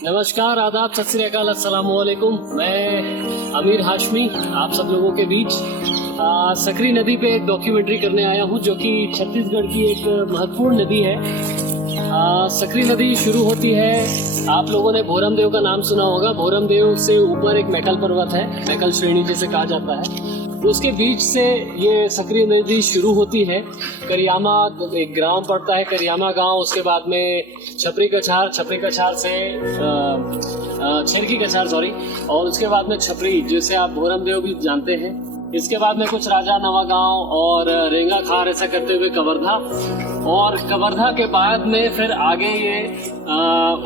नमस्कार, आदाब, सत श्री अकाल, अस्सलाम वालेकुम। मैं अमीर हाशमी आप सब लोगों के बीच सकरी नदी पे एक डॉक्यूमेंट्री करने आया हूँ, जो कि छत्तीसगढ़ की एक महत्वपूर्ण नदी है। सकरी नदी शुरू होती है, आप लोगों ने भोरम देव का नाम सुना होगा। भोरम देव से ऊपर एक मैकल पर्वत है, मैकल श्रेणी जिसे कहा जाता है, उसके बीच से ये सकरी नदी शुरू होती है। करियामा एक ग्राम पड़ता है, करियामा गांव, उसके बाद में छपरी कछार से छिरकी कछार और उसके बाद में छपरी, जिसे आप भोरम देव भी जानते हैं। इसके बाद में कुछ राजा नवा गांव और रेंगा खार, ऐसा करते हुए कवर्धा, और कवर्धा के बाद में फिर आगे ये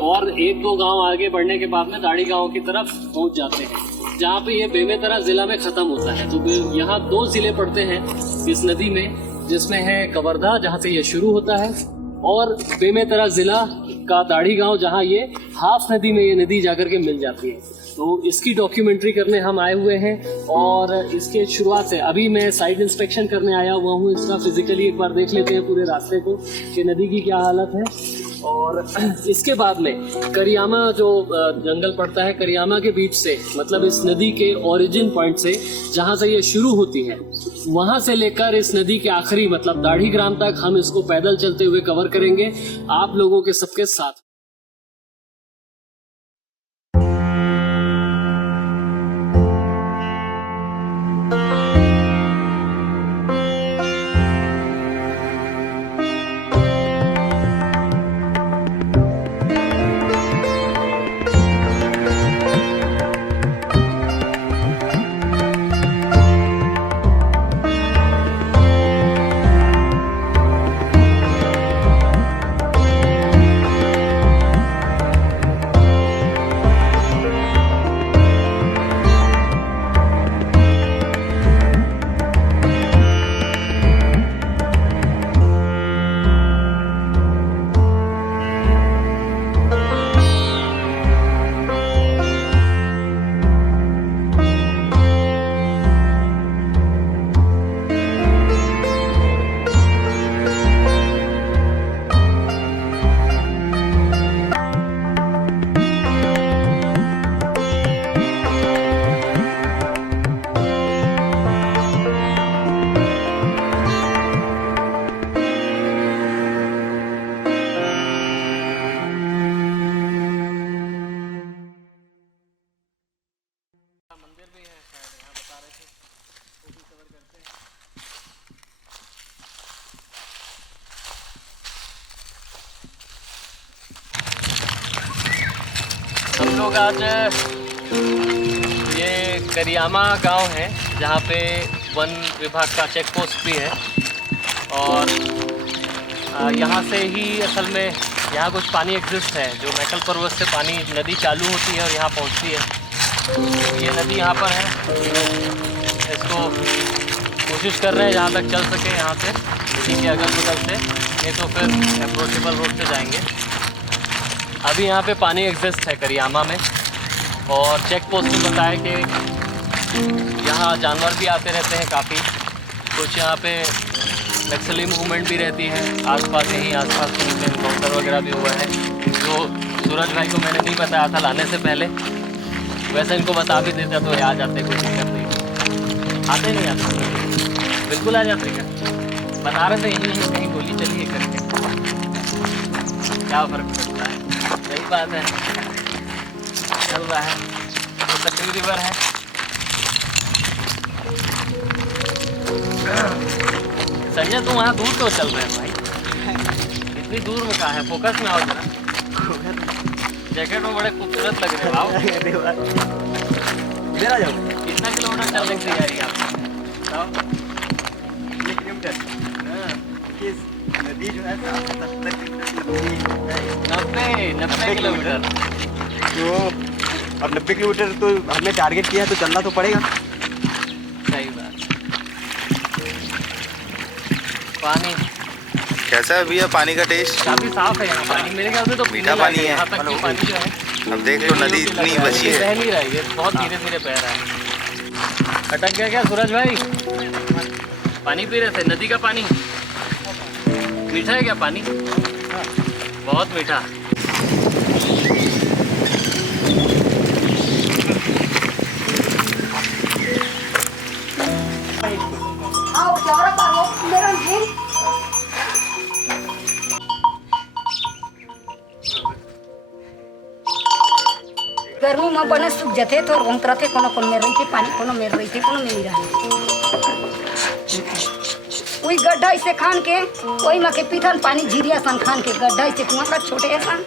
और एक दो गांव आगे बढ़ने के बाद में दाढ़ी गांव की तरफ पहुंच जाते हैं, जहाँ पे ये बेमेतरा जिला में खत्म होता है। तो यहाँ दो जिले पड़ते हैं इस नदी में, जिसमें है कवर्धा जहाँ से ये शुरू होता है, और बेमेतरा जिला का दाढ़ी गांव, जहाँ ये हाफ नदी में ये नदी जाकर के मिल जाती है। तो इसकी डॉक्यूमेंट्री करने हम आए हुए हैं, और इसके शुरुआत से अभी मैं साइड इंस्पेक्शन करने आया हुआ हूँ। इसका फिजिकली एक बार देख लेते हैं पूरे रास्ते को कि नदी की क्या हालत है। और इसके बाद में करियामा जो जंगल पड़ता है, करियामा के बीच से, मतलब इस नदी के ओरिजिन पॉइंट से जहाँ से ये शुरू होती है, वहाँ से लेकर इस नदी के आखिरी मतलब दाढ़ी ग्राम तक हम इसको पैदल चलते हुए कवर करेंगे आप लोगों के सबके साथ। मंदिर भी है शायद, यहाँ बता रहे थे, वो भी कवर करते हैं। हम लोग आज ये करियामा गांव है, जहाँ पे वन विभाग का चेक पोस्ट भी है, और यहाँ से ही असल में यहाँ कुछ पानी एग्जिस्ट है, जो मैकल पर्वत से पानी नदी चालू होती है और यहाँ पहुँचती है। ये नदी यहाँ पर है, इसको कोशिश कर रहे हैं जहाँ तक चल सके यहाँ से, नदी के अगल बगल से, नहीं तो फिर अप्रोचेबल रोड से जाएंगे। अभी यहाँ पे पानी एग्जिस्ट है करियामा में, और चेक पोस्ट में बताया कि यहाँ जानवर भी आते रहते हैं काफ़ी कुछ, यहाँ पे नक्सली मूवमेंट भी रहती है आसपास, यहीं आसपास कहीं पे एनकाउंटर वगैरह भी हुआ है, जो सूरज भाई को मैंने नहीं बताया था लाने से पहले। वैसे इनको बता भी देता तो ये आ जाते, कोई दिक्कत नहीं। आते नहीं आते, बिल्कुल आ जाते क्या, बता रहे थे यहीं कहीं गोली चली है करके, क्या फ़र्क पड़ता है। सही बात है, चल रहा है। तो सकरी रिवर है, संजय तुम वहाँ दूर क्यों चल रहे हो भाई, इतनी दूर में कहाँ है, फोकस में आओ जरा। जैकेट में बड़े खूबसूरत लग रहे हो। इधर आ जाओ। कितना किलोमीटर चलने की तैयारी है आपकी बताओ? 1 किलोमीटर। नदी जो है 90 किलोमीटर। तो अब 90 किलोमीटर तो हमने टारगेट किया है, तो चलना तो पड़ेगा। सही बात। पानी कैसा है भैया पानी का टेस्ट? काफी साफ है यहाँ पानी, मेरे ख्याल से तो मीठा पानी है। यहाँ तक की पानी जो है अब देख लो नदी इतनी बची है। बह नहीं रही है, बहुत धीरे धीरे बह रहा है। अटक गया क्या सूरज भाई? पानी पी रहे थे, नदी का पानी मीठा है क्या पानी? बहुत मीठा। गर्मी में बने सूख जाते तो रोंत रहते, कोनो में रही थे पानी, कोनो में रही थे, कोनो में नहीं रहा। वही गड्ढा से खान के वही में के पीठन पानी झीरिया सन खान के गड्ढा से कुआं का छोटे सन।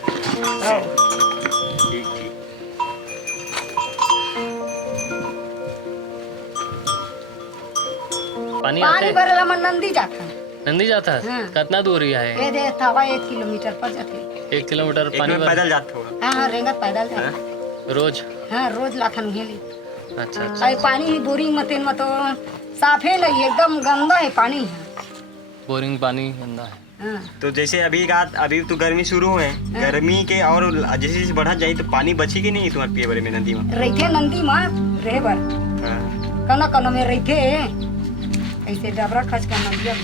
पानी भरेला में नंदी जाता है। नंदी जाता है? हाँ। कितना दूर ही है? ये दे था 1 किलोमीटर पर जाते। 1 किलोमीटर पानी पैदल जाते हो? हाँ रेंगत पैदल जाते रोज? हाँ रोज लाखन घेली। अच्छा अच्छा। पानी ही बोरिंग मतेन में तो साफे नहीं, एकदम गंदा है पानी। बोरिंग पानी गंदा है। हाँ। तो जैसे अभी तो गर्मी शुरू हुए, गर्मी के और जैसे जैसे बढ़ा जाए तो पानी बची कि नहीं तुम्हारे पिए बरे में नदी में? रही नंदी में रहे बर कनो कनो में रही थे ऐसे डबरा खच कर नदिया।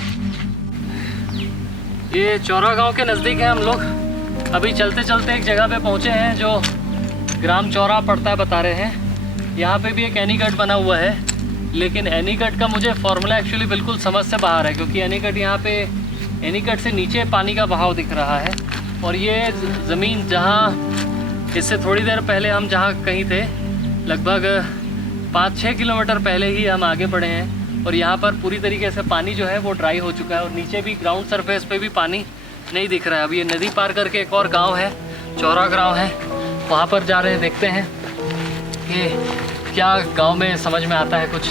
ये चौरा गांव के नज़दीक है हम लोग। अभी चलते चलते एक जगह पे पहुंचे हैं जो ग्राम चौरा पड़ता है, बता रहे हैं। यहाँ पे भी एक एनीकट बना हुआ है, लेकिन एनीकट का मुझे फॉर्मूला एक्चुअली बिल्कुल समझ से बाहर है, क्योंकि एनीकट यहाँ पे एनीकट से नीचे पानी का बहाव दिख रहा है। और ये ज़मीन जहाँ इससे थोड़ी देर पहले हम जहाँ कहीं थे, लगभग 5-6 किलोमीटर पहले ही हम आगे बढ़े हैं, और यहाँ पर पूरी तरीके से पानी जो है वो ड्राई हो चुका है, और नीचे भी ग्राउंड सरफेस पे भी पानी नहीं दिख रहा है। अब ये नदी पार करके एक और गांव है, चौरा गांव है, वहाँ पर जा रहे हैं, देखते हैं कि क्या गांव में समझ में आता है कुछ।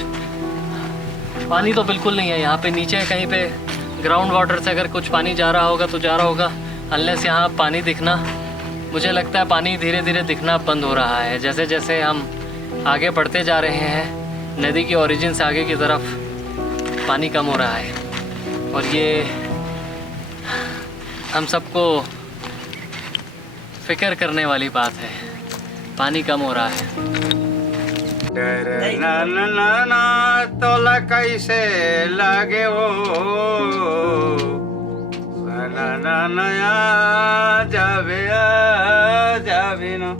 पानी तो बिल्कुल नहीं है यहाँ पे, नीचे कहीं पे ग्राउंड वाटर से अगर कुछ पानी जा रहा होगा तो जा रहा होगा, अनलेस यहाँ पानी दिखना, मुझे लगता है पानी धीरे धीरे दिखना बंद हो रहा है। जैसे जैसे हम आगे बढ़ते जा रहे हैं नदी की ओरिजिन से आगे की तरफ पानी कम हो रहा है, और ये हम सबको फिक्र करने वाली बात है। पानी कम हो रहा है। तोला कैसे लागे हो जावे ना,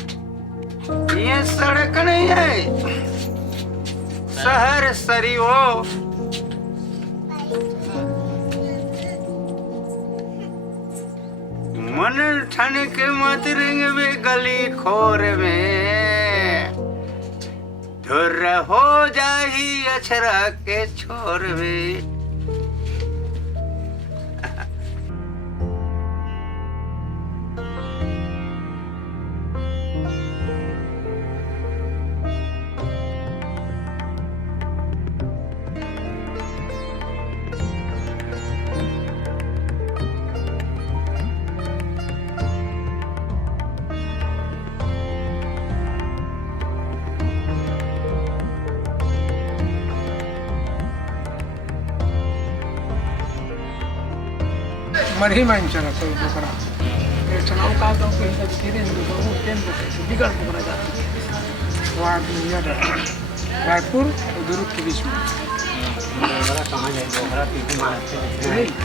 ये सड़क नहीं है शहर सरी हो। मन ठन के मत रेंगे वे गली खोर में, धुर हो जाही अछरा के छोर में। मरही मान चला तो दूसरा ये चुनाव का तो कोई सब तेरे तो वो केंद्र से बिगड़ पकड़ा जाता है। वार्ड में यह रायपुर और दुर्ग के बीच में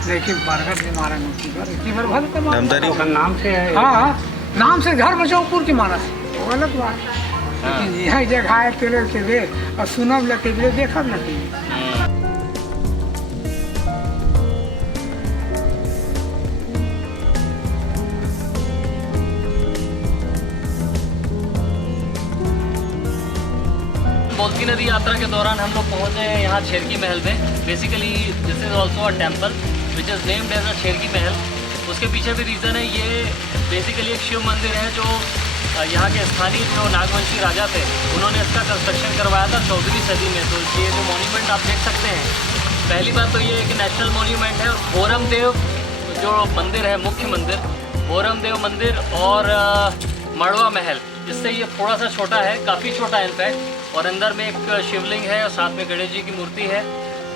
लेकिन बरगद में मारा तीवर भर का नाम से है। हाँ नाम से घर बचाओपुर की मारा वो गलत बात, लेकिन यह जगह है तेरे के दे और सुनब लगे देखा लगे। बोलती नदी यात्रा के दौरान हम लोग पहुँचे हैं यहाँ छेरकी महल में। Basically this is also a temple which is named as a Chherki Mahal. उसके पीछे भी रीज़न है, ये बेसिकली एक शिव मंदिर है जो यहाँ के स्थानीय जो नागवंशी राजा थे उन्होंने इसका कंस्ट्रक्शन करवाया था 14वीं सदी में। तो ये जो मॉन्यूमेंट आप देख सकते हैं, पहली बात तो ये एक नेशनल मॉन्यूमेंट है, और खोरम देव जो मंदिर है, मुख्य मंदिर भोरम देव मंदिर और मड़वा महल, इससे ये थोड़ा सा छोटा है, काफ़ी छोटा है इनफैक्ट। और अंदर में एक शिवलिंग है और साथ में गणेश जी की मूर्ति है।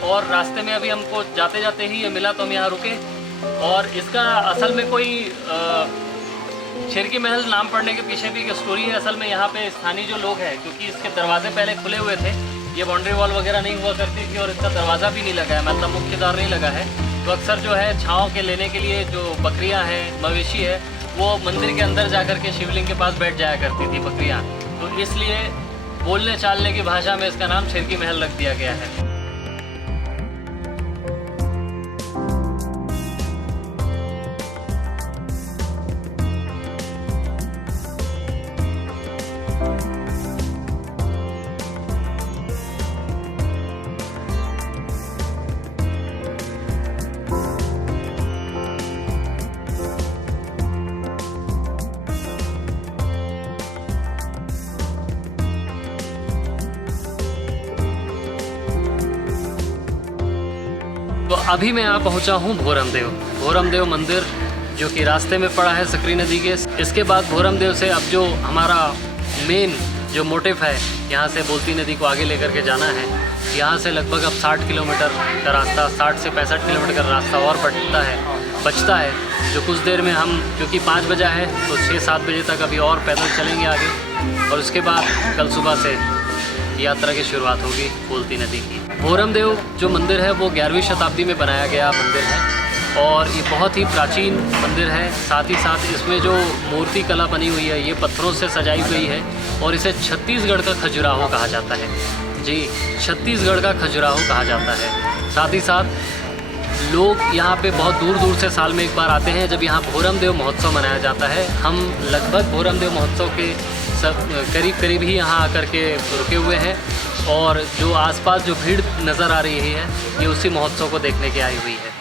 और रास्ते में अभी हमको जाते जाते ही ये मिला तो हम यहाँ रुके। और इसका असल में कोई शिरकी महल नाम पड़ने के पीछे भी एक स्टोरी है। असल में यहाँ पे स्थानीय जो लोग हैं, क्योंकि इसके दरवाजे पहले खुले हुए थे, ये बाउंड्री वॉल वगैरह नहीं हुआ करती थी और इसका दरवाज़ा भी नहीं लगा है, मतलब मुख्य द्वार नहीं लगा है। तो अक्सर जो है छाँव के लेने के लिए जो बकरियाँ हैं, मवेशी है, वो मंदिर के अंदर जा कर के शिवलिंग के पास बैठ जाया करती थी बकरियाँ। तो इसलिए बोलने चालने की भाषा में इसका नाम शिरकी महल रख दिया गया है। तो अभी मैं यहाँ पहुँचा हूँ भोरम देव मंदिर, जो कि रास्ते में पड़ा है सकरी नदी के। इसके बाद भोरम देव से अब जो हमारा मेन जो मोटिव है, यहाँ से बोलती नदी को आगे लेकर के जाना है। यहाँ से लगभग अब 60 किलोमीटर का रास्ता, 60 से 65 किलोमीटर का रास्ता और बचता है, जो कुछ देर में हम, क्योंकि 5 बजा है तो 6-7 बजे तक अभी और पैदल चलेंगे आगे। और उसके बाद कल सुबह से यात्रा की शुरुआत होगी बोलती नदी की। भोरम देव जो मंदिर है वो 11वीं शताब्दी में बनाया गया मंदिर है और ये बहुत ही प्राचीन मंदिर है। साथ ही साथ इसमें जो मूर्ति कला बनी हुई है ये पत्थरों से सजाई गई है और इसे छत्तीसगढ़ का खजुराहो कहा जाता है। जी, छत्तीसगढ़ का खजुराहो कहा जाता है। साथ ही साथ लोग यहाँ पे बहुत दूर दूर से साल में एक बार आते हैं, जब यहाँ भोरम देव महोत्सव मनाया जाता है। हम लगभग भोरम देव महोत्सव के करीब ही यहाँ आकर के रुके हुए हैं और जो आसपास जो भीड़ नज़र आ रही है ये उसी महोत्सव को देखने के आई हुई है।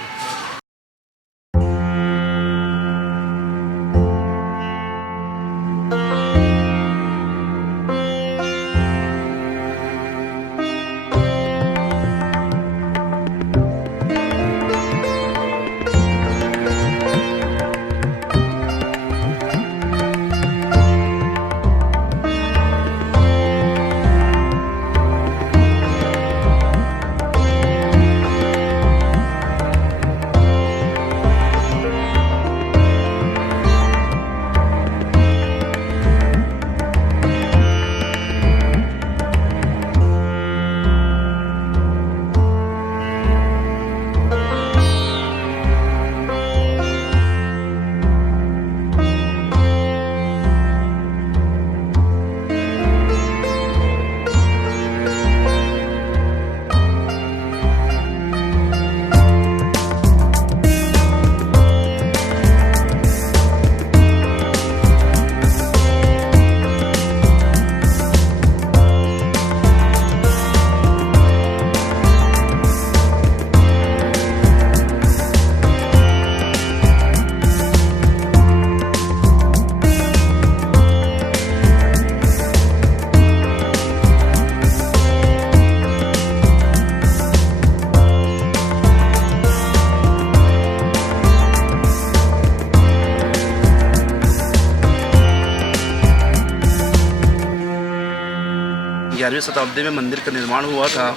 ग्यारहवीं शताब्दी में मंदिर का निर्माण हुआ था।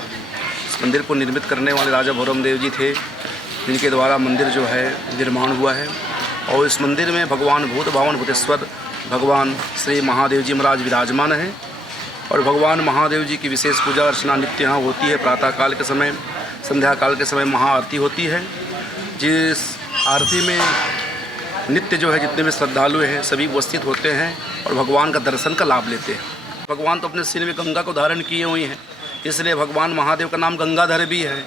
इस मंदिर को निर्मित करने वाले राजा भोरम देव जी थे, जिनके द्वारा मंदिर जो है निर्माण हुआ है। और इस मंदिर में भगवान भूत भावन भूतेश्वर भगवान श्री महादेव जी महाराज विराजमान हैं और भगवान महादेव जी की विशेष पूजा अर्चना नित्य यहाँ होती है। प्रातः काल के समय, संध्या काल के समय महाआरती होती है, जिस आरती में नित्य जो है जितने भी श्रद्धालु हैं सभी उपस्थित होते हैं और भगवान का दर्शन का लाभ लेते हैं। भगवान तो अपने सिर में गंगा को धारण किए हुए हैं, इसलिए भगवान महादेव का नाम गंगाधर भी है।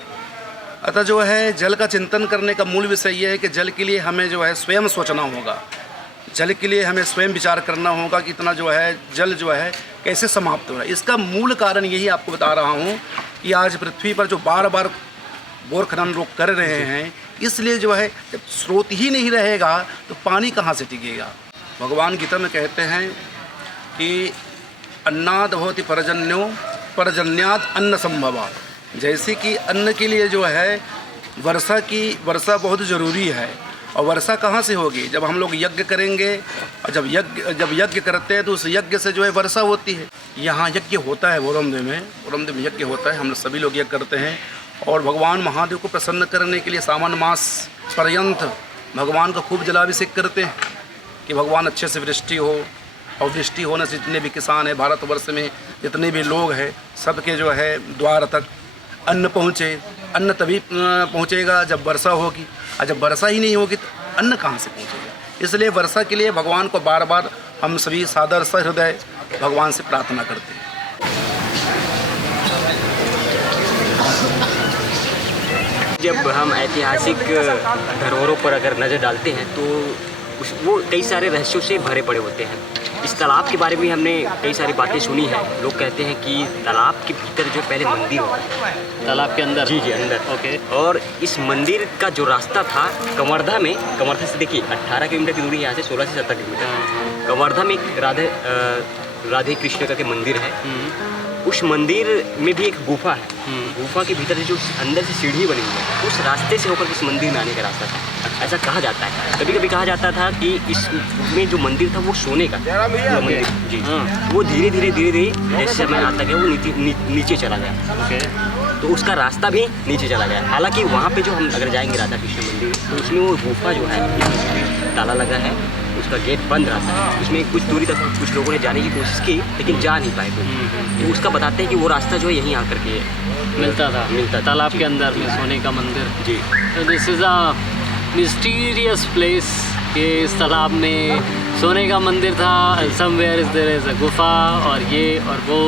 अतः जो है जल का चिंतन करने का मूल विषय ये है कि जल के लिए हमें जो है स्वयं सोचना होगा, जल के लिए हमें स्वयं विचार करना होगा कि इतना जो है जल जो है कैसे समाप्त हो रहा है। इसका मूल कारण यही आपको बता रहा हूँ कि आज पृथ्वी पर जो बार बार बोर खनन लोग कर रहे हैं, इसलिए जो है जब स्रोत ही नहीं रहेगा तो पानी कहाँ से टिकेगा। भगवान गीता में कहते हैं कि अन्नाद भवति पर्जन्यो पर्जन्याद अन्न संभवा। जैसे कि अन्न के लिए जो है वर्षा बहुत ज़रूरी है और वर्षा कहाँ से होगी? जब हम लोग यज्ञ करेंगे, और जब यज्ञ करते हैं तो उस यज्ञ से जो है वर्षा होती है। यहाँ यज्ञ होता है बोरमदेव में यज्ञ होता है, हम लोग सभी लोग यज्ञ करते हैं। और भगवान महादेव को प्रसन्न करने के लिए सावन मास पर्यंत भगवान का खूब जलाभिषेक करते हैं कि भगवान अच्छे से वृष्टि हो। और वृष्टि होने से जितने भी किसान हैं भारतवर्ष में, जितने भी लोग हैं, सबके जो है द्वार तक अन्न पहुँचे। अन्न तभी पहुँचेगा जब वर्षा होगी, और जब वर्षा ही नहीं होगी तो अन्न कहाँ से पहुँचेगा? इसलिए वर्षा के लिए भगवान को बार बार हम सभी सादर सहृदय भगवान से प्रार्थना करते हैं। जब हम ऐतिहासिक धरोहरों पर अगर नज़र डालते हैं तो वो कई सारे रहस्यों से भरे पड़े होते हैं। इस तालाब के बारे में हमने कई सारी बातें सुनी हैं। लोग कहते हैं कि तालाब के भीतर जो पहले मंदिर होता है, तालाब के अंदर? जी अंदर। ओके। और इस मंदिर का जो रास्ता था कवर्धा से देखिए 18 किलोमीटर की दूरी है यहाँ से, 16 से 17 किलोमीटर। कवर्धा में एक राधे कृष्ण का के मंदिर है। उस मंदिर में भी एक गुफा है। गुफा के भीतर से जो अंदर से सीढ़ी बनी हुई है, उस रास्ते से होकर इस मंदिर में आने का रास्ता था, ऐसा कहा जाता है। कभी कभी कहा जाता था कि इसमें जो मंदिर था वो सोने का मंदिर, जी वो धीरे धीरे जैसे समय आता गया वो नीचे चला गया। ओके। तो उसका रास्ता भी नीचे चला गया। हालांकि वहाँ पे जो हम अगर जाएंगे राधा कृष्ण मंदिर, तो उसमें वो गुफा जो है ताला लगा है, उसका गेट बंद रहता है। उसमें कुछ दूरी तक कुछ लोगों ने जाने की कोशिश की लेकिन जा नहीं पाए कोई। तो उसका बताते हैं कि वो रास्ता जो है यहीं आकर के मिलता था तालाब के अंदर में सोने का मंदिर। जी। This is a mysterious place कि इस तालाब में सोने का मंदिर था। Somewhere is there is a गुफा और ये और वो,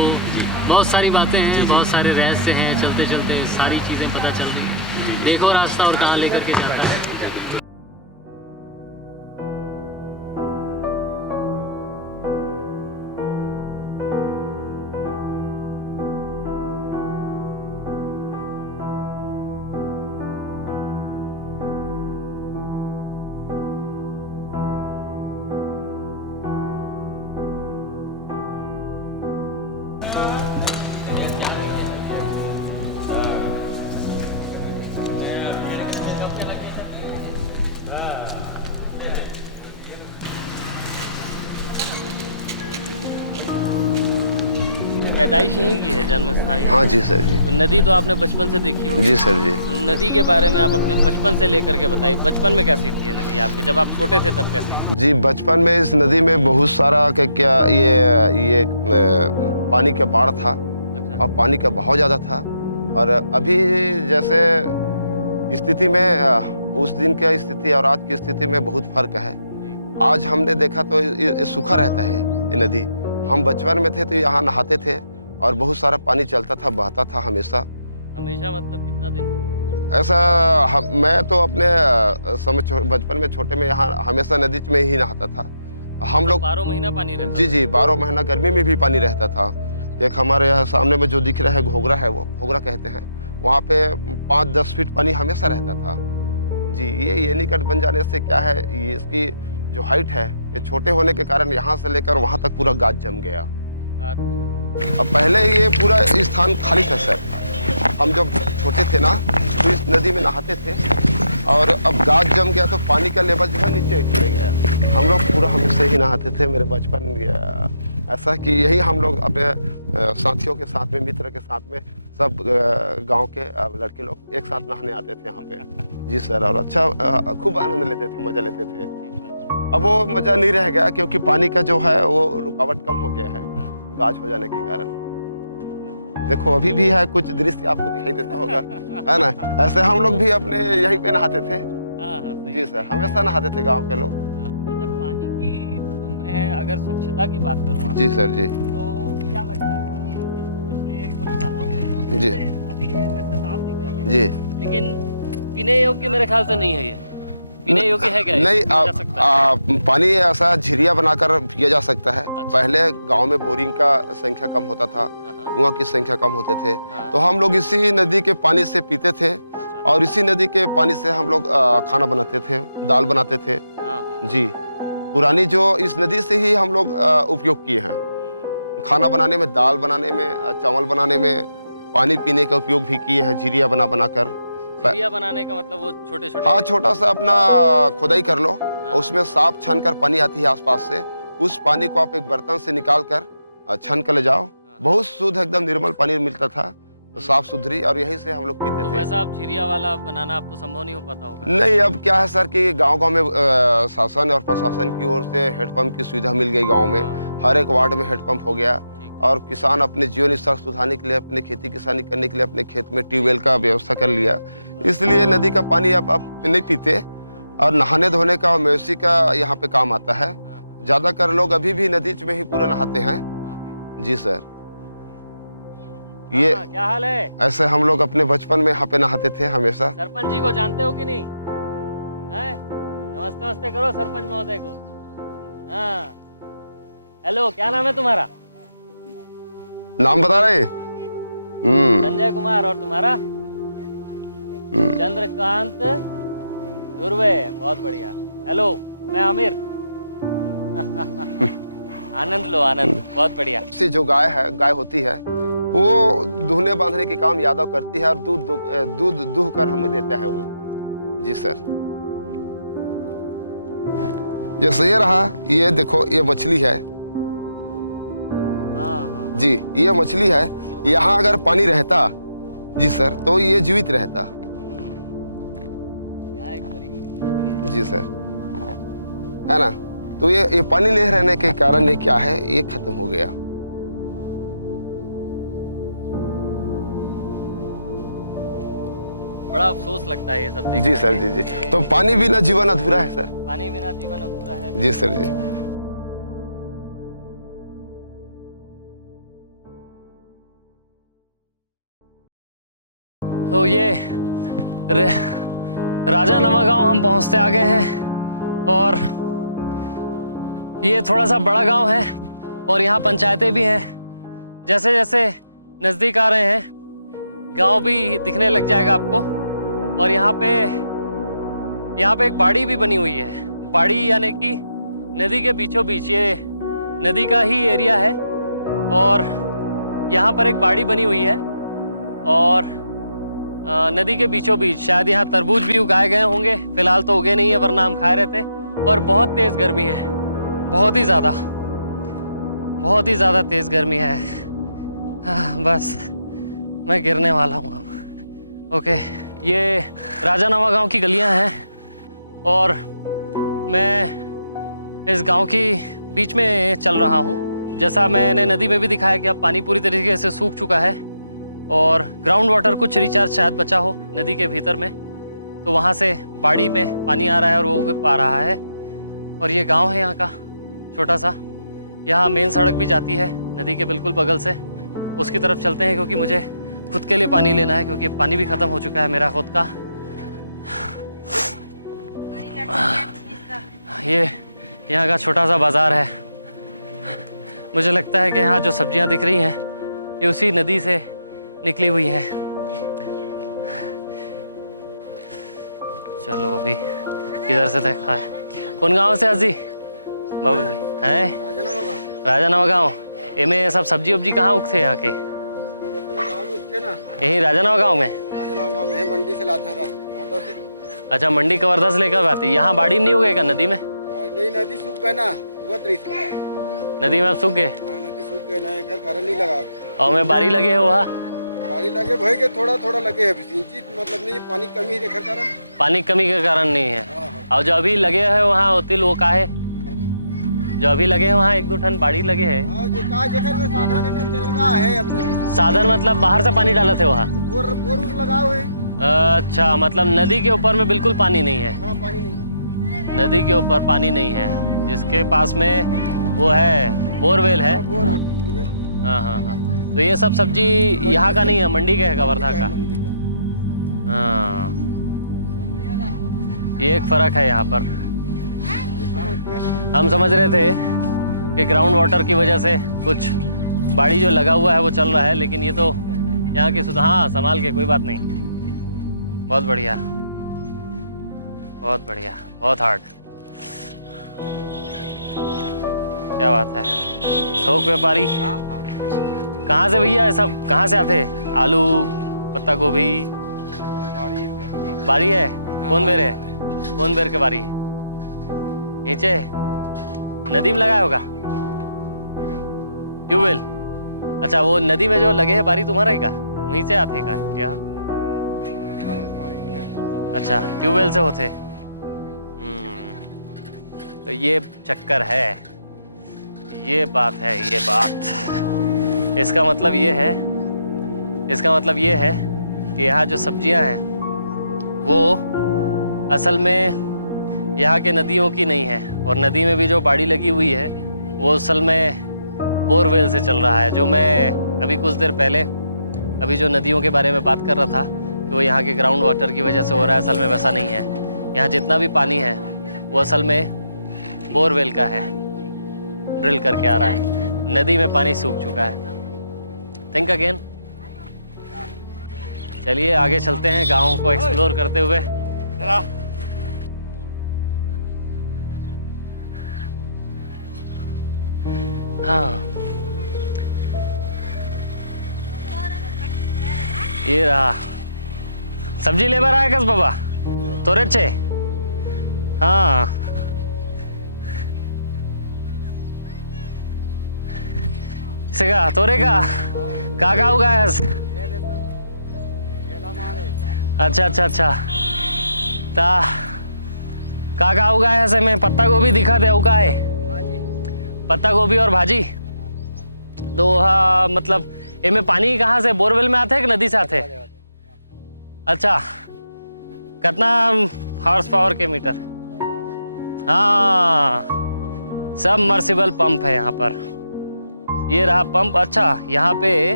बहुत सारी बातें हैं, बहुत सारे रहस्य हैं। चलते चलते सारी चीज़ें पता चल रही हैं। देखो रास्ता और कहाँ लेकर के जाता है।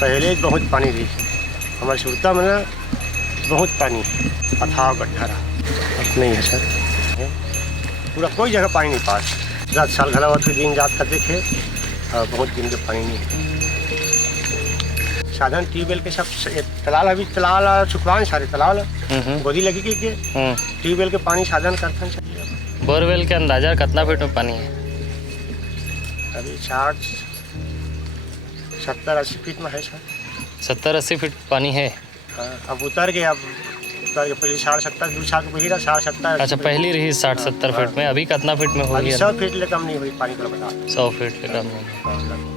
पहले बहुत पानी रही हमारे सुरता में ना, बहुत पानी अथाह गड्ढा रहा। अब नहीं है सर, पूरा कोई जगह पानी नहीं पास। 10 साल घलावत के दिन रात करते थे और बहुत दिन के पानी नहीं। साधन ट्यूबवेल के सब तालाब, अभी तालाब सुखवान सारे तालाब गोदी लगी के ट्यूबवेल के पानी साधन करते हैं। बोरवेल के अंदाजा कितना फीट में पानी है? अभी 60 70-80 फीट में है सर। 70-80 फीट पानी है। हाँ, अब उतर गए, अब उतर गए। पहले 60-70 2 साल पहले 60-70। अच्छा, पहली रही 60-70 फीट में, अभी कितना फीट में हो अभी गया? 100 फीट ले कम नहीं हुई पानी का बता। 100 फीट ले कम नहीं।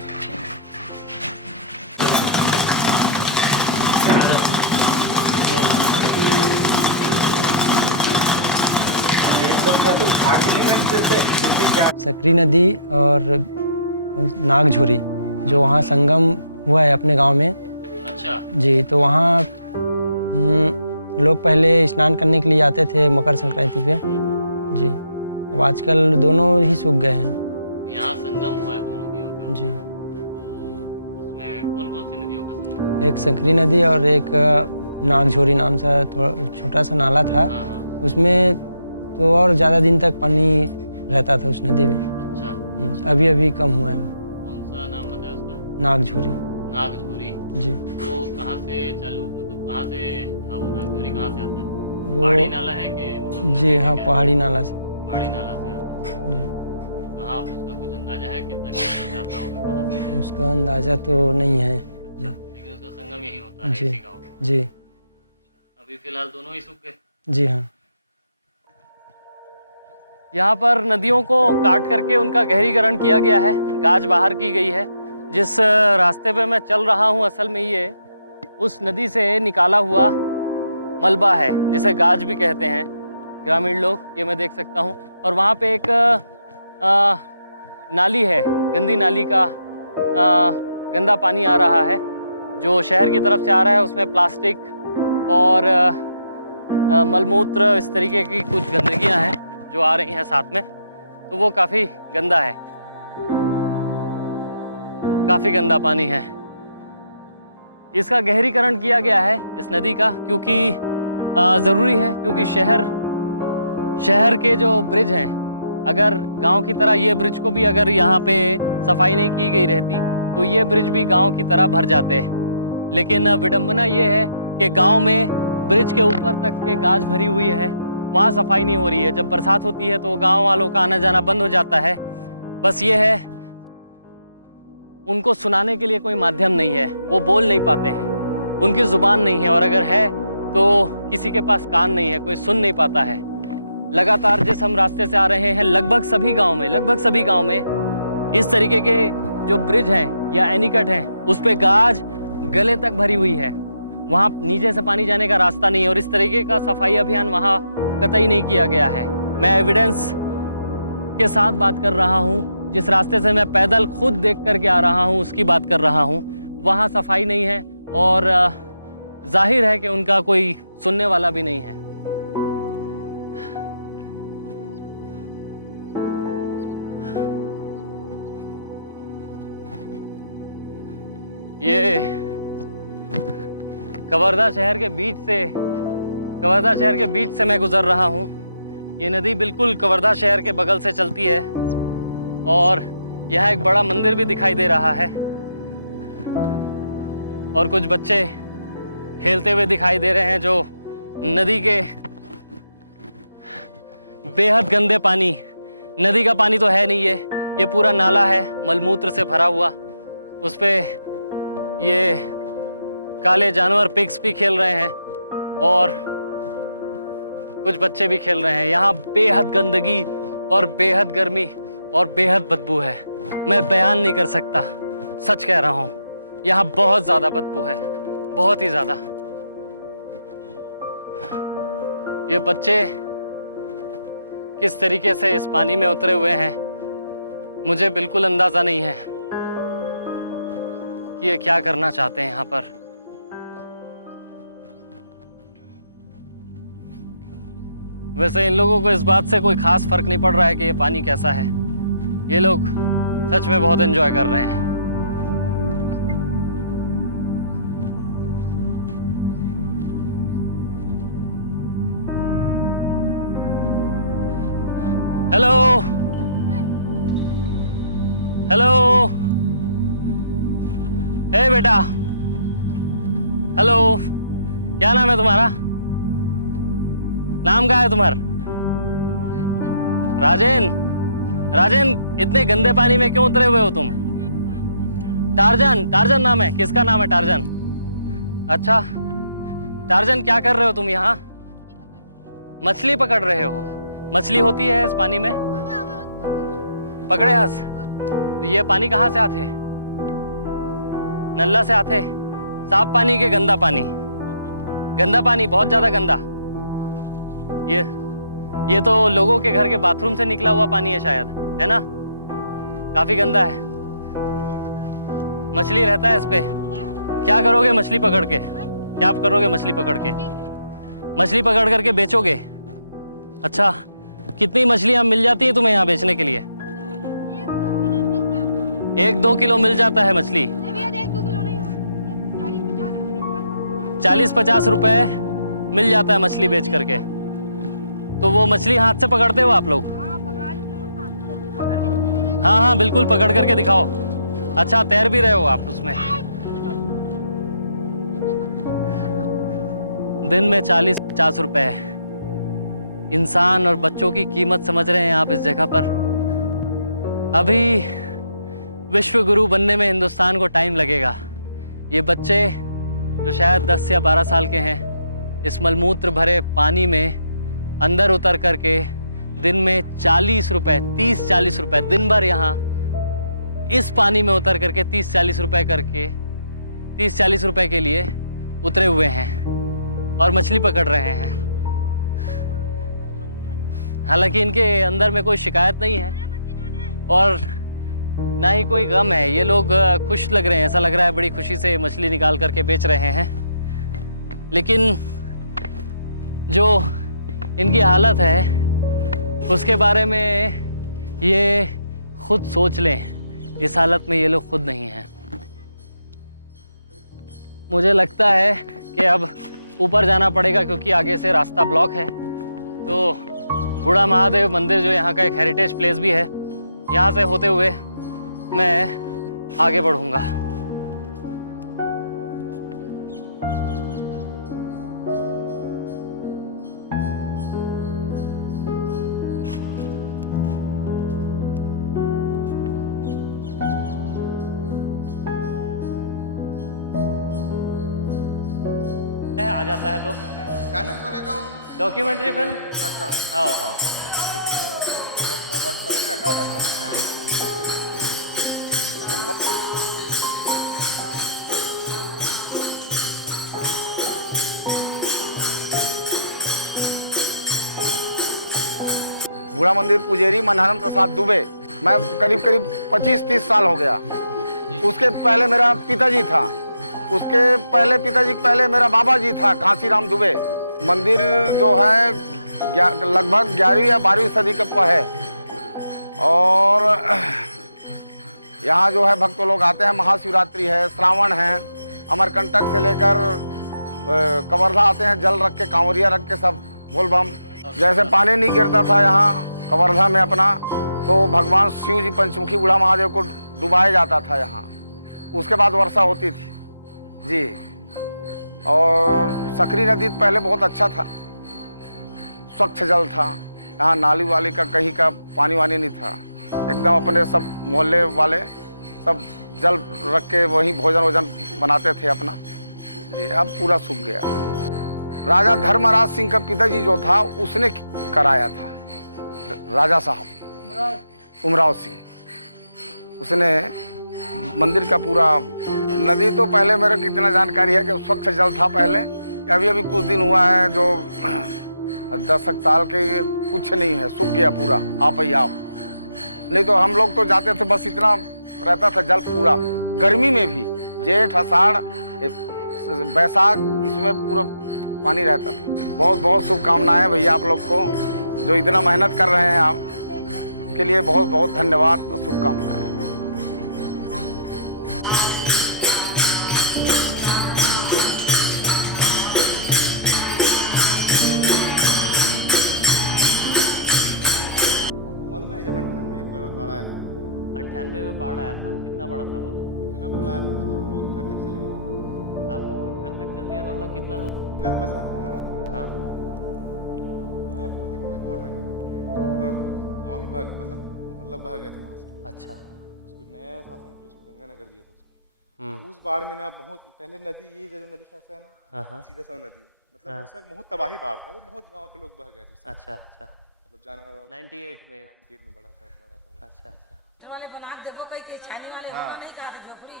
मास्टर वाले बना के देबो कई के छानी वाले होना नहीं कहा थे झोपड़ी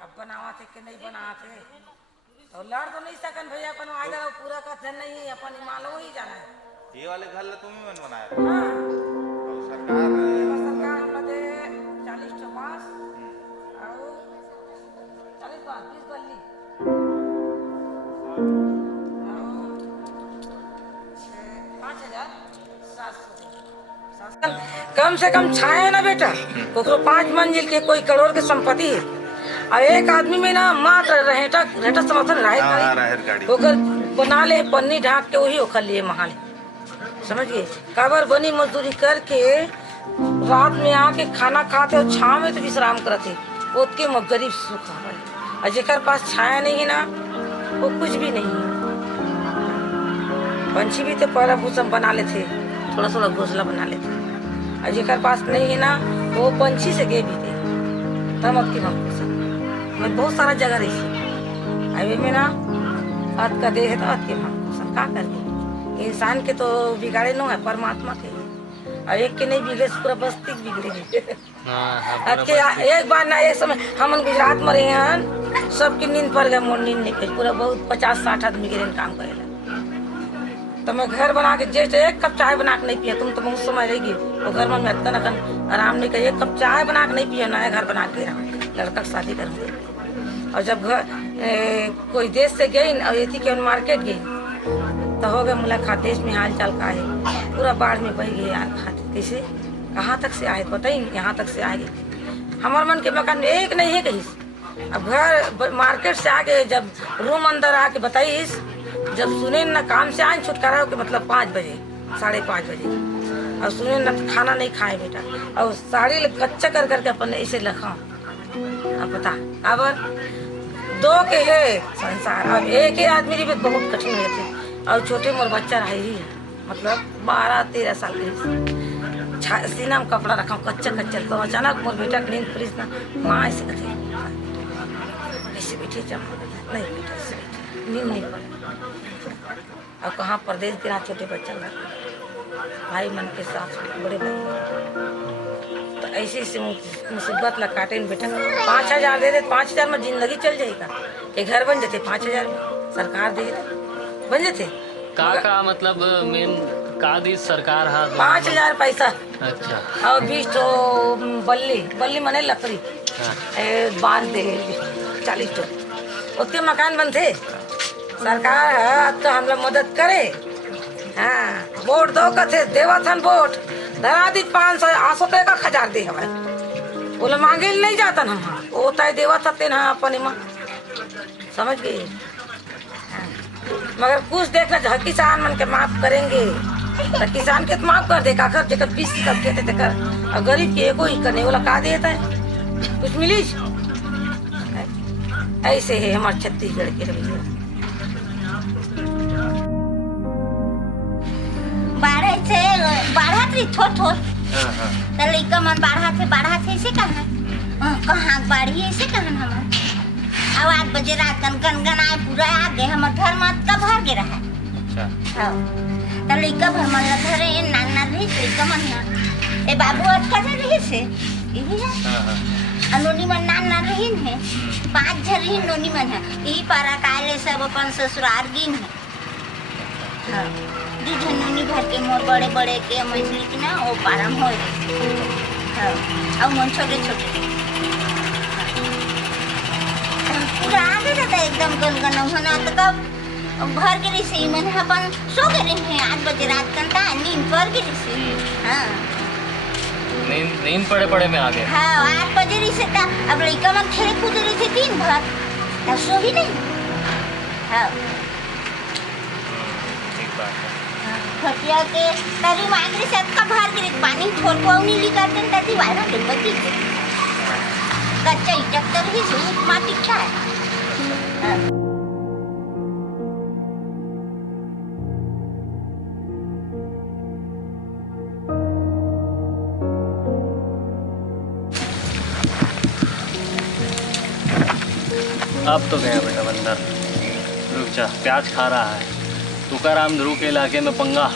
अब बनावा थे कि नहीं बना थे तो लड़ तो नहीं सकन भैया अपन आइदा पूरा का धन नहीं है अपन मालो ही जाना है ये वाले घर तुम ही मन बनाया हाँ और सरकार हम दे 40 तो बांस और 40 बांस 20 बल्ली कम से कम छाया ना बेटा कोकरो 5 मंजिल के कोई करोड़ के संपत्ति है और एक आदमी में ना मात्र रहेटा समर्थन रहे ओकर बना ले पन्नी ढाक के वही ओखर लिए महाले समझिए काबर बनी मजदूरी करके रात में आके खाना खाते और छाव में तो विश्राम करते ओतके गरीब सुख और जेकर पास छाया नहीं है ना वो कुछ भी नहीं है। पंछी भी तो पहला भूषण बना लेते थोड़ा थोड़ा घोंसला बना लेते और जेकर पास नहीं है ना तो वो पंछी से गे भी थे तब अब की मैं बहुत सारा जगह रही हाईवे में ना हाथ का दे है तो हाथ के भक्तों का करके इंसान के तो बिगाड़े न है परमात्मा के और एक के नहीं बिगड़े पूरा बस्ती बिगड़े एक बार ना एक समय हम गुजरात में रहे हैं सबकी नींद पड़ गया मोर नींद नहीं पड़ी पूरा बहुत 50-60 आदमी के काम करेला तो मैं घर बना के जैसे एक कप चाय बना के नहीं पिया तुम तो बहुत समय रहेगी वो घर में अत्तन आराम नहीं कर एक कप चाय बना के नहीं पिया नया घर बना के लड़का की शादी कर और जब घर कोई देश से गई और ये थी कि मार्केट गई तो हो गया मुलाकात देश में हाल चाल का है पूरा बाढ़ में बह गए यार खाते कैसे कहाँ तक से आए पता ही यहाँ तक से आए हमारे मन के मकान में एक नहीं है कहीं अब घर मार्केट से आके जब रूम अंदर आके बताइस जब सुने न काम से आए छुटकारा के मतलब 5 बजे 5:30 बजे और सुने न खाना नहीं खाए बेटा और साड़ी कच्चा कर करके अपन ऐसे रखा अब बता अब 2 के है संसार अब एक ही आदमी भी बहुत कठिन रहते और छोटे मोर बच्चा रहे ही मतलब 12-13 साल के सीना में कपड़ा रखा कच्चा तो अचानक मोर बेटा नींद पुलिस ना माँ ऐसे कहते ऐसे बैठे नहीं बेटा ऐसे नींद नहीं पड़े और कहाँ परदेश गिरा छोटे बच्चा भाई मन के साथ बड़े भाई तो ऐसे मुसीबत ला काटे बेटा 5,000 दे दे 5,000 में जिंदगी चल जाएगा एक घर बन जाते 5,000 में सरकार दे बन जाते का मतलब मेन का दी सरकार हा 5,000 पैसा अच्छा और 20 तो बल्ली मने लकड़ी बांध दे 40 तो उतने मकान बनते सरकार है तो हम लोग मदद करे हाँ वोट दो कथे देवाथन वोट धरा दी 500 का 1000 दे हमारे बोले मांगे नहीं जाता ना हम वो तय देवा थे ना अपने माँ समझ गई मगर कुछ देखना किसान मन के माफ करेंगे तो किसान के तो माफ कर दे कर जेकर 20 कब देते थे कर और गरीब के एको ही करने वाला का देता है कुछ मिली ऐसे है हमारे छत्तीसगढ़ के रवैया बाढ़ा थी तो लड़का मन बाढ़ा थे ऐसे कहाँ बाढ़ी ऐसे कहन हम अब 8 बजे रात कन आए पूरा आ गए हमारे घर में कब भर गे रहा तो लड़का भर मन घरे नाना रही लड़का मन ए बाबू अटका रही से यही है नोनी मन नाना रही है 5 जन रही नोनी मन है यही पारा काले सब अपन ससुराल गिन है 2 जन नोनी भर के मोर बड़े के मछली की ना वो पारम हो और मन छोटे पूरा आगे रहता एकदम गन होना तो कब भर के रही मन अपन सो गए रही है 8 बजे रात कंता नींद पड़ गई रही हाँ नींद पड़े में आ गए हाँ 8 बजे रही से अब लड़का मन खेले कूद रही थे दिन भर तब सो ही नहीं हाँ ठीक बात है खटिया के तरी मांगरी से का भर के पानी छोड़ को नहीं लिकाते तरी वाला डुबकी कच्चा इटक तर ही सूट माटी का है अब तो गया बेटा बंदर रुक जा प्याज खा रहा है तुकाराम ध्रुव के इलाके में पंगा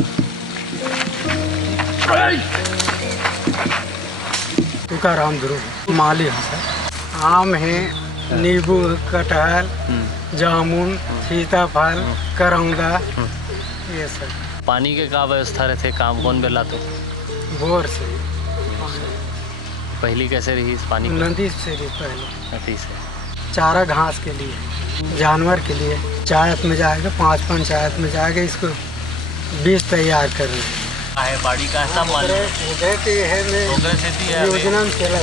तुकाराम ध्रुव माली है सर। आम है, नींबू, कटहल, जामुन, सीताफल, करौंदा, ये सब। पानी के का व्यवस्था रहते, काम कौन बेला तो बोर से पहली कैसे रही इस पानी की? नदी से भी पहले नदी से। चारा घास के लिए, जानवर के लिए पंचायत में जाएगा, 5 पंचायत में जाएगा, इसको बीज तैयार कर रहे हैं। है बाड़ी का ऐसा मान योजना में चला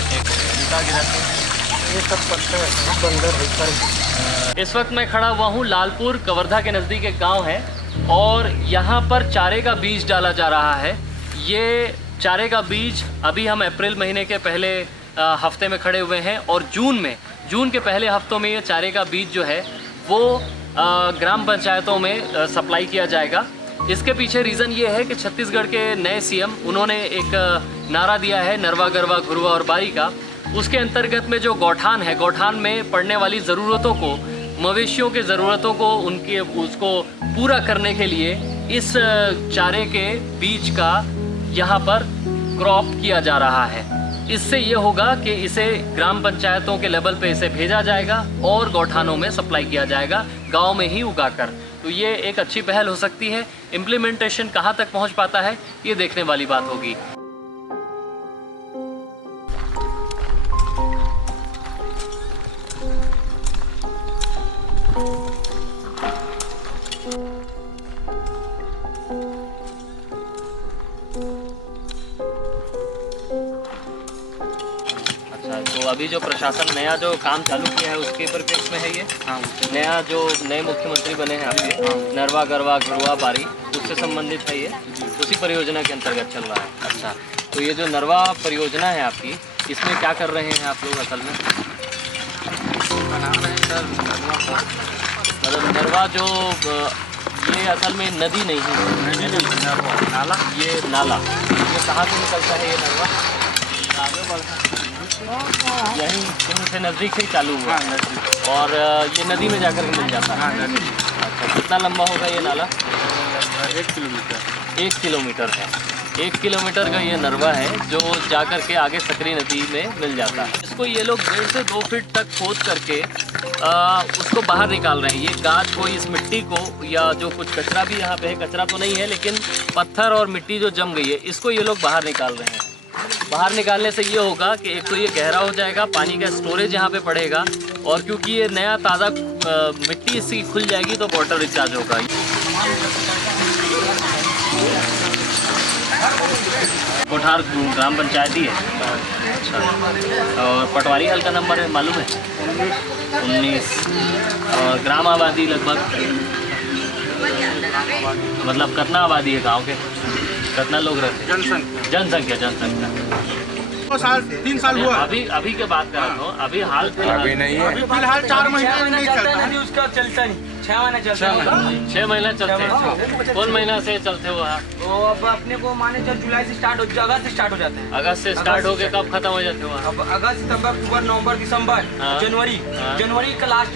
ये सब पत्थर बंदर ऊपर। इस वक्त मैं खड़ा हुआ हूँ लालपुर कवर्धा के नज़दीक एक गांव है और यहाँ पर चारे का बीज डाला जा रहा है। ये चारे का बीज अभी हम अप्रैल महीने के पहले हफ्ते में खड़े हुए हैं और जून के पहले हफ्तों में ये चारे का बीज जो है वो ग्राम पंचायतों में सप्लाई किया जाएगा। इसके पीछे रीज़न ये है कि छत्तीसगढ़ के नए सीएम उन्होंने एक नारा दिया है नरवा गरवा घुरवा और बारी का। उसके अंतर्गत में जो गौठान है, गौठान में पड़ने वाली ज़रूरतों को, मवेशियों के ज़रूरतों को उसको पूरा करने के लिए इस चारे के बीज का यहाँ पर क्रॉप किया जा रहा है। इससे ये होगा कि इसे ग्राम पंचायतों के लेवल पे इसे भेजा जाएगा और गौठानों में सप्लाई किया जाएगा, गांव में ही उगाकर। तो ये एक अच्छी पहल हो सकती है। इम्प्लीमेंटेशन कहाँ तक पहुँच पाता है ये देखने वाली बात होगी। तो अभी जो प्रशासन नया जो काम चालू किया है उसके परिप्रेक्ष्य में है ये। हाँ। नया जो नए मुख्यमंत्री बने हैं आपके, नरवा गरवा घुरवा बारी, उससे संबंधित है ये, उसी परियोजना के अंतर्गत चल रहा है। अच्छा, तो ये जो नरवा परियोजना है आपकी, इसमें क्या कर रहे हैं आप लोग असल में? बना रहे हैं सर नरवा को। मतलब नरवा जो ये असल में नदी नहीं है, नाला, ये नाला, ये कहाँ से निकलता है ये नरवा? आगे बढ़ता यहीं कहीं से नज़दीक से चालू हुआ और ये नदी में जाकर के मिल जाता है। अच्छा, कितना लंबा होगा ये नाला? 1 किलोमीटर। 1 किलोमीटर है। 1 किलोमीटर का ये नरवा है जो जाकर के आगे सकरी नदी में मिल जाता है। इसको ये लोग 1.5 से 2 फीट तक खोद करके उसको बाहर निकाल रहे हैं। ये गाज को, इस मिट्टी को, या जो कुछ कचरा भी यहाँ पे है, कचरा तो नहीं है लेकिन पत्थर और मिट्टी जो जम गई है, इसको ये लोग बाहर निकाल रहे हैं। बाहर निकालने से ये होगा कि एक तो ये गहरा हो जाएगा, पानी का स्टोरेज यहाँ पे पड़ेगा और क्योंकि ये नया ताज़ा मिट्टी इसकी खुल जाएगी तो वाटर रिचार्ज होगा। कोठार ग्राम पंचायत ही है। अच्छा, और पटवारी हल का नंबर है मालूम है? 19। और ग्राम आबादी लगभग मतलब कितना आबादी है गांव के? कितना लोग रहते हैं? जनसंख्या 3 साल हुआ। अभी के बात कर रहा हूँ, अभी हाल अभी नहीं है, अभी फिलहाल 4 महीने नहीं चलता है। उसका चलता नहीं, 6 महीने चलता है। 6 महीना चलते हैं। कौन महीना से चलते हो? तो अब अपने को माने चल जुलाई से स्टार्ट हो, अगस्त से स्टार्ट हो जाते हैं। अगस्त से स्टार्ट होके कब खत्म हो जाते हो? अब अगस्त, सितंबर, अक्टूबर, नवंबर, दिसंबर, जनवरी का लास्ट,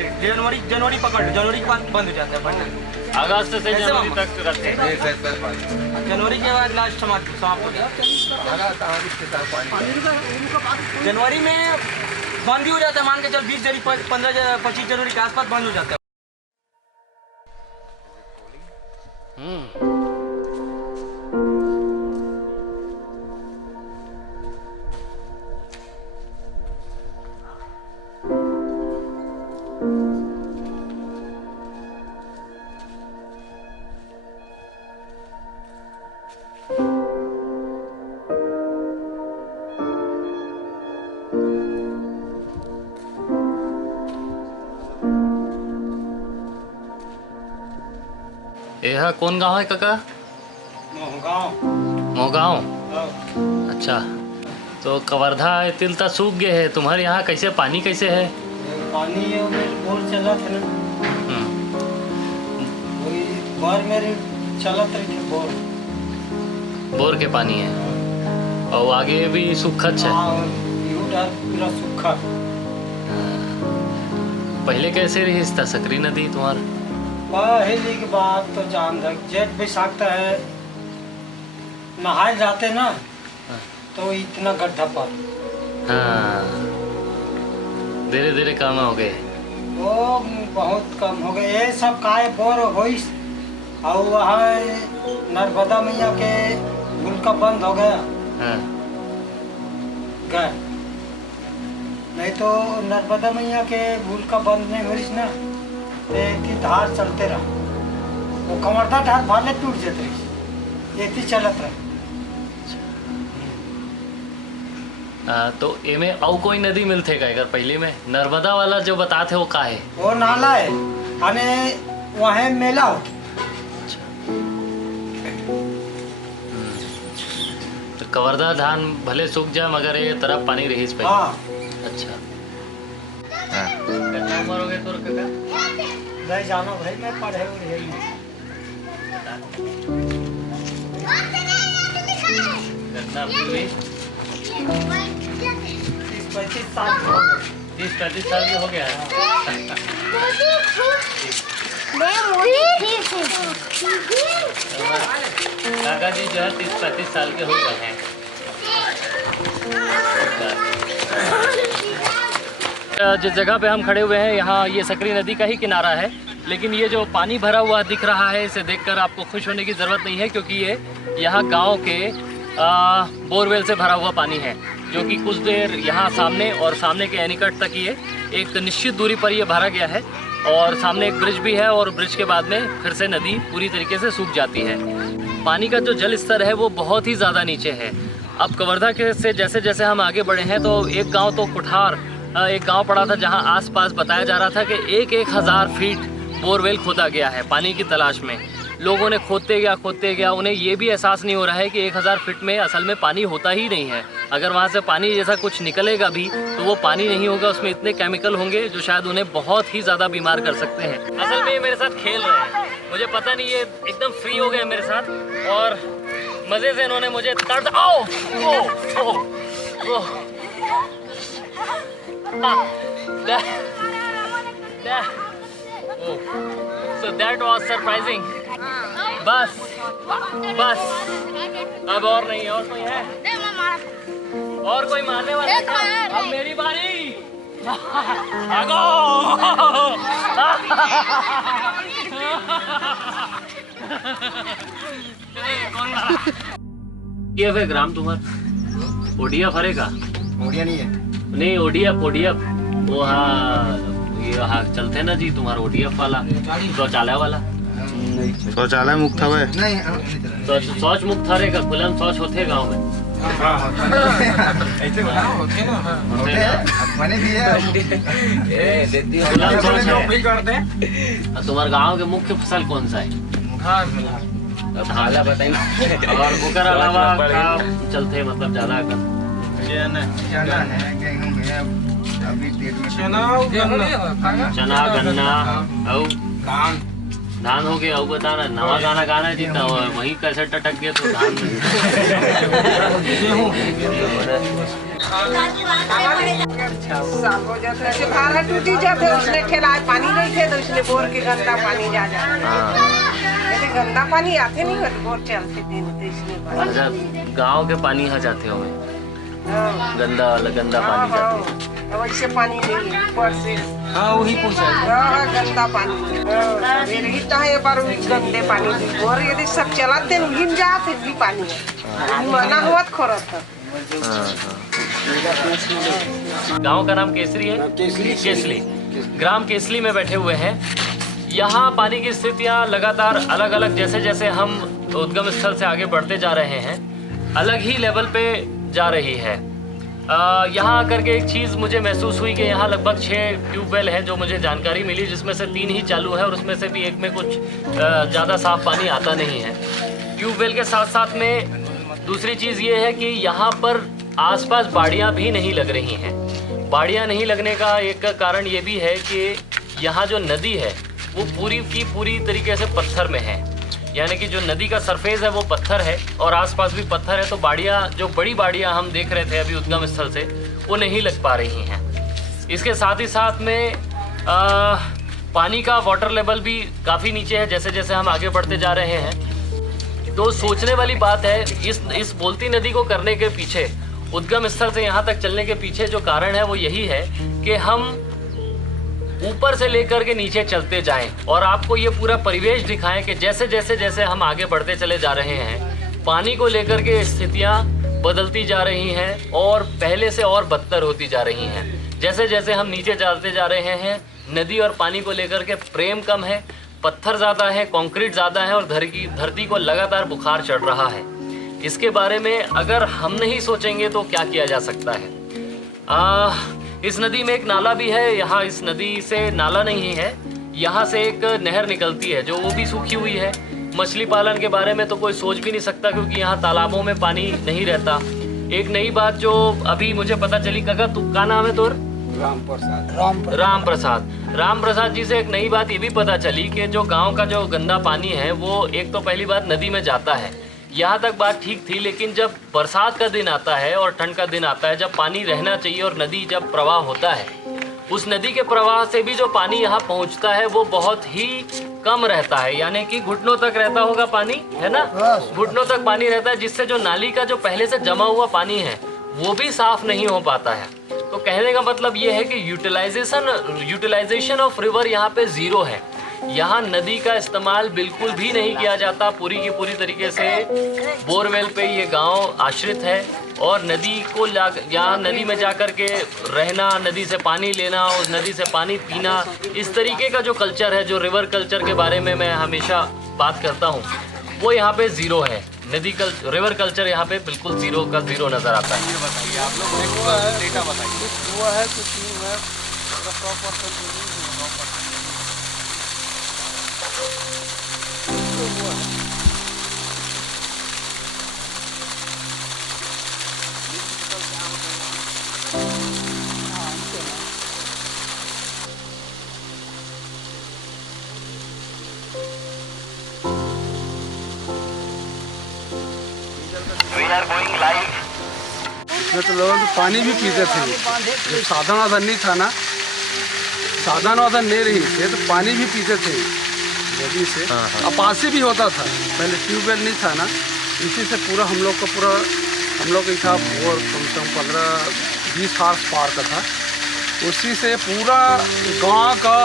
जनवरी पकड़, जनवरी के बाद बंद हो जाता है पढ़ना। अगस्त से जनवरी तक रखते हैं। जनवरी के बाद लास्ट समाप्त हो जाता है। जनवरी में बंद भी हो जाता है, मान के चल 20 जनवरी, 25 जनवरी के आसपास बंद हो जाता है। यह कौन गांव है काका? मोहगांव। अच्छा, तो कवर्धा तिलता सूख गए है, तुम्हारे यहाँ कैसे पानी कैसे है? पानी बोर चला था ना, वही बार मेरे चला था बोर। बोर के पानी है और आगे भी सूखा है। पूरा सूखा। पहले कैसे रही इस सकरी नदी तुम्हारा? पहले की बात तो जान तक जेठ बैसाख है, नहाए जाते ना तो इतना गड्ढा पर हाँ, धीरे धीरे कम हो गए। वो बहुत कम हो गए। ये सब काय बोर होइस और वहाँ नर्मदा मैया के उनका बंद हो गया। हाँ। गए नहीं तो नर्मदा मैया के भूल का बंद नहीं हुई ना तो की धार चलते रहा। वो कमरदा धार भाले टूट जाते एक ही चलत रहा। तो एमे और कोई नदी मिलते का अगर पहले में नर्मदा वाला जो बताते वो का है? वो नाला है अने वहाँ मेला हो। तो कवर्धा धान भले सूख जाए मगर ये तरफ पानी रही पे। हाँ। अच्छा। कितना उम्र हो गया तोर काका? नहीं जानो भाई मैं पढ़े हुए कितना पूरी 30-35 साल के हो गए। 30-35 साल के हो गया काका जी जो है 30-35 साल के हो गए हैं। जिस जगह पे हम खड़े हुए हैं यहाँ ये सकरी नदी का ही किनारा है, लेकिन ये जो पानी भरा हुआ दिख रहा है इसे देखकर आपको खुश होने की ज़रूरत नहीं है, क्योंकि ये यहाँ गांव के बोरवेल से भरा हुआ पानी है, जो कि कुछ देर यहाँ सामने और सामने के एनीकट तक ये एक निश्चित दूरी पर ये भरा गया है और सामने एक ब्रिज भी है और ब्रिज के बाद में फिर से नदी पूरी तरीके से सूख जाती है। पानी का जो जल स्तर है वो बहुत ही ज़्यादा नीचे है। अब कवर्धा के से जैसे जैसे हम आगे बढ़े हैं तो एक गाँव तो कुठार एक गांव पड़ा था जहां आसपास बताया जा रहा था कि 1,000 फीट बोरवेल खोदा गया है पानी की तलाश में। लोगों ने खोदते गया, उन्हें ये भी एहसास नहीं हो रहा है कि 1,000 फीट में असल में पानी होता ही नहीं है। अगर वहाँ से पानी जैसा कुछ निकलेगा भी तो वो पानी नहीं होगा, उसमें इतने केमिकल होंगे जो शायद उन्हें बहुत ही ज़्यादा बीमार कर सकते हैं। असल में ये मेरे साथ खेल रहे हैं, मुझे पता नहीं, ये एकदम फ्री हो गए मेरे साथ और मज़े से इन्होंने मुझे तड़ So that was surprising. बस अब और नहीं, और कोई है? और कोई मारने वाला है? अब मेरी बारी। भागो। ये वे ग्राम तुम्हार ओडिया फरेगा? ओडिया नहीं है। नहीं ओडिया वो हाँ ये हाँ चलते ना जी तुम्हारा ओडीएफ वाला शौचालय वाला। शौचालय मुक्त है तो शौच मुक्त रहेगा, खुला शौच होते गाँव में। तुम्हारे गाँव के मुख्य फसल कौन सा है? धान बताइए। और ओकर अलावा चलते मतलब ज्यादा चना है, गेहूं है, अभी पेट में चना गन्ना और धान हो गया। और बताना नवा गाना गाना जीता हुआ वही कैसे टटक गया तो धान भाड़ा टूटी जाते उसने ठेला पानी नहीं थे तो इसलिए बोर के गंदा पानी जा जाता। गंदा पानी आते नहीं होते बोर चलते दिन तो इसलिए गाँव के पानी आ जाते हो गंदा पानी जाते वैसे पानी नहीं है ऊपर से। हाँ वही पूछा गंदा पानी है बार गंदे पानी और यदि सब चलाते गिन जाते भी पानी मना हुआ खोरा था। गांव का नाम केसरी है। केसली ग्राम केसली में बैठे हुए हैं। यहाँ पानी की स्थितियाँ लगातार अलग अलग जैसे जैसे हम उद्गम स्थल से आगे बढ़ते जा रहे हैं अलग ही लेवल पे जा रही है। यहाँ आकर के एक चीज़ मुझे महसूस हुई कि यहाँ लगभग 6 ट्यूबवेल हैं जो मुझे जानकारी मिली, जिसमें से 3 ही चालू है और उसमें से भी एक में कुछ ज़्यादा साफ पानी आता नहीं है। ट्यूबवेल के साथ साथ में दूसरी चीज़ ये है कि यहाँ पर आसपास बाड़ियाँ भी नहीं लग रही हैं। बाड़ियाँ नहीं लगने का एक कारण ये भी है कि यहाँ जो नदी है वो पूरी की पूरी तरीके से पत्थर में है, यानी कि जो नदी का सरफेस है वो पत्थर है और आसपास भी पत्थर है। तो बाड़ियाँ जो बड़ी बाड़ियाँ हम देख रहे थे अभी उद्गम स्थल से वो नहीं लग पा रही हैं। इसके साथ ही साथ में पानी का वाटर लेवल भी काफ़ी नीचे है जैसे जैसे हम आगे बढ़ते जा रहे हैं। तो सोचने वाली बात है इस बोलती नदी को करने के पीछे उद्गम स्थल से यहाँ तक चलने के पीछे जो कारण है वो यही है कि हम ऊपर से लेकर के नीचे चलते जाएं और आपको ये पूरा परिवेश दिखाएं कि जैसे जैसे जैसे हम आगे बढ़ते चले जा रहे हैं, पानी को लेकर के स्थितियाँ बदलती जा रही हैं और पहले से और बदतर होती जा रही हैं। जैसे जैसे हम नीचे चलते जा रहे हैं, नदी और पानी को लेकर के प्रेम कम है, पत्थर ज़्यादा है, कंक्रीट ज़्यादा है और धरती को लगातार बुखार चढ़ रहा है। इसके बारे में अगर हम नहीं सोचेंगे तो क्या किया जा सकता है। इस नदी में एक नाला भी है, यहाँ इस नदी से नाला नहीं है, यहाँ से एक नहर निकलती है जो वो भी सूखी हुई है। मछली पालन के बारे में तो कोई सोच भी नहीं सकता क्योंकि यहाँ तालाबों में पानी नहीं रहता। एक नई बात जो अभी मुझे पता चली, काका तू क्या नाम है तोर? राम प्रसाद जी से एक नई बात ये भी पता चली कि जो गांव का जो गंदा पानी है वो एक तो पहली बात नदी में जाता है। यहाँ तक बात ठीक थी, लेकिन जब बरसात का दिन आता है और ठंड का दिन आता है, जब पानी रहना चाहिए और नदी जब प्रवाह होता है, उस नदी के प्रवाह से भी जो पानी यहाँ पहुँचता है वो बहुत ही कम रहता है, यानी कि घुटनों तक रहता होगा पानी, है ना? घुटनों तक पानी रहता है, जिससे जो नाली का जो पहले से जमा हुआ पानी है वो भी साफ नहीं हो पाता है। तो कहने का मतलब ये है कि यूटिलाइजेशन ऑफ रिवर यहाँ पे ज़ीरो है। यहाँ नदी का इस्तेमाल बिल्कुल भी नहीं किया जाता। पूरी की पूरी तरीके से बोरवेल पे ये गांव आश्रित है और नदी को यहाँ नदी में जाकर के रहना, नदी से पानी लेना, उस नदी से पानी पीना, इस तरीके का जो कल्चर है, जो रिवर कल्चर के बारे में मैं हमेशा बात करता हूँ, वो यहाँ पे ज़ीरो है। रिवर कल्चर यहाँ पे बिल्कुल ज़ीरो का ज़ीरो नज़र आता है। ये बताइए आप लोग डेटा बताइए, हुआ है कुछ नहीं हुआ है, 100% तो लोग तो पानी भी पीते थे। जब साधन वाधन नहीं था ना, साधन वाधन नहीं रही थे तो पानी भी पीते थे नदी से। अपासी भी होता था, पहले ट्यूबवेल नहीं था ना, इसी से पूरा हम लोग का था और कम से कम 15-20 हार्स पार का था। उसी से पूरा गांव का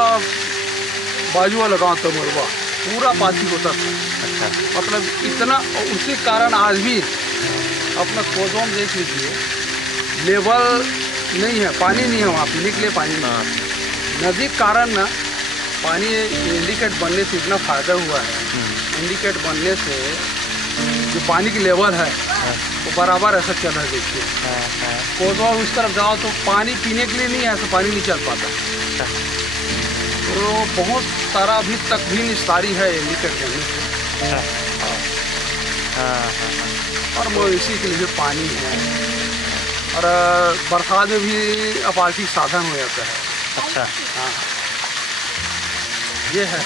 बाजू वाला गाँव तमरवा पूरा पानी होता था। मतलब इतना, उसी कारण आज भी अपना कोदोम देख लीजिए, लेवल नहीं है, पानी नहीं है वहाँ, पीने के लिए पानी नहीं। नदी के कारण ना पानी इंडिकेट बनने से इतना फ़ायदा हुआ है। इंडिकेट बनने से जो पानी की लेवल है वो बराबर ऐसा चल रहा है। देखिए कोदवा उस तरफ जाओ तो पानी पीने के लिए नहीं है, ऐसा पानी नहीं चल पाता। तो बहुत सारा अभी तक भी निस्तारी है इंडिकेट बनने से। और वो इसी के लिए पानी है और बरसात में भी अपार्टी साधन हो जाता है। अच्छा, हाँ, ये है।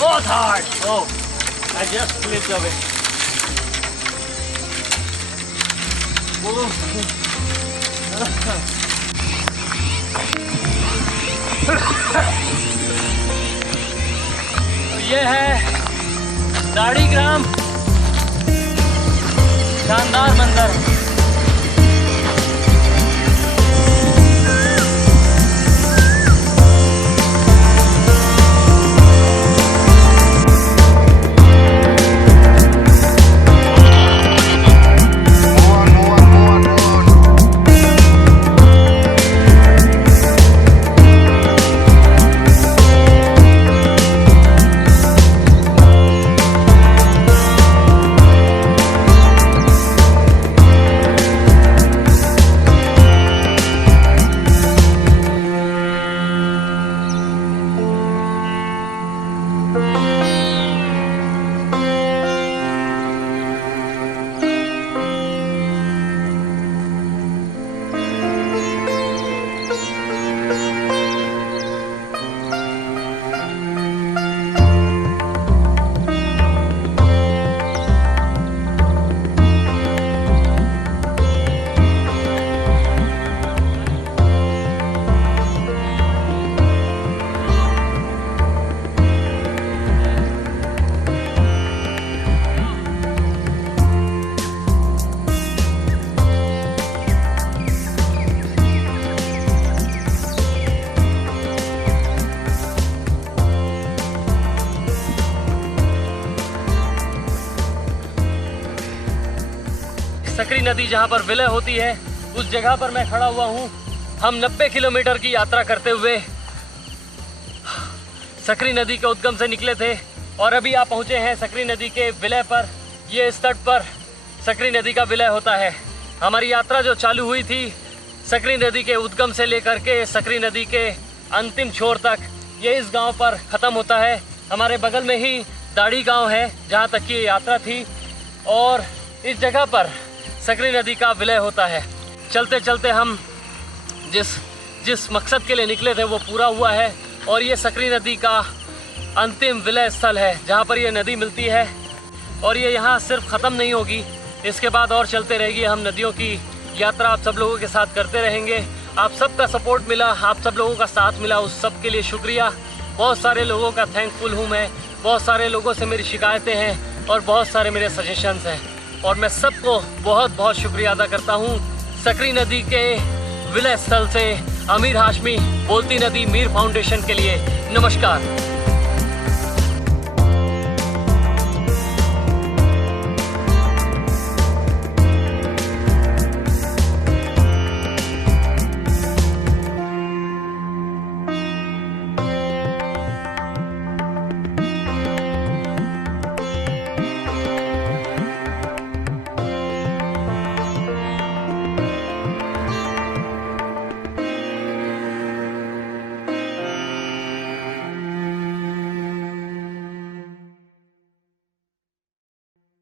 बहुत hard. Oh, I just slipped away. तो ये है दाढ़ी ग्राम, शानदार मंदिर। सकरी नदी जहाँ पर विलय होती है उस जगह पर मैं खड़ा हुआ हूँ। हम 90 किलोमीटर की यात्रा करते हुए सकरी नदी के उद्गम से निकले थे और अभी आप पहुँचे हैं सकरी नदी के विलय पर। ये इस तट पर सकरी नदी का विलय होता है। हमारी यात्रा जो चालू हुई थी सकरी नदी के उद्गम से लेकर के सकरी नदी के अंतिम छोर तक, ये इस गांव पर ख़त्म होता है। हमारे बगल में ही दाढ़ी गांव है जहां तक की यात्रा थी और इस जगह पर सकरी नदी का विलय होता है। चलते चलते हम जिस मकसद के लिए निकले थे वो पूरा हुआ है और ये सकरी नदी का अंतिम विलय स्थल है जहां पर ये नदी मिलती है। और ये यहाँ सिर्फ ख़त्म नहीं होगी, इसके बाद और चलते रहेगी। हम नदियों की यात्रा आप सब लोगों के साथ करते रहेंगे। आप सबका सपोर्ट मिला, आप सब लोगों का साथ मिला, उस सब के लिए शुक्रिया। बहुत सारे लोगों का थैंकफुल हूँ मैं। बहुत सारे लोगों से मेरी शिकायतें हैं और बहुत सारे मेरे सजेशंस हैं और मैं सबको बहुत बहुत शुक्रिया अदा करता हूँ। सकरी नदी के विलय स्थल से अमीर हाशमी, बोलती नदी मीर फाउंडेशन के लिए नमस्कार।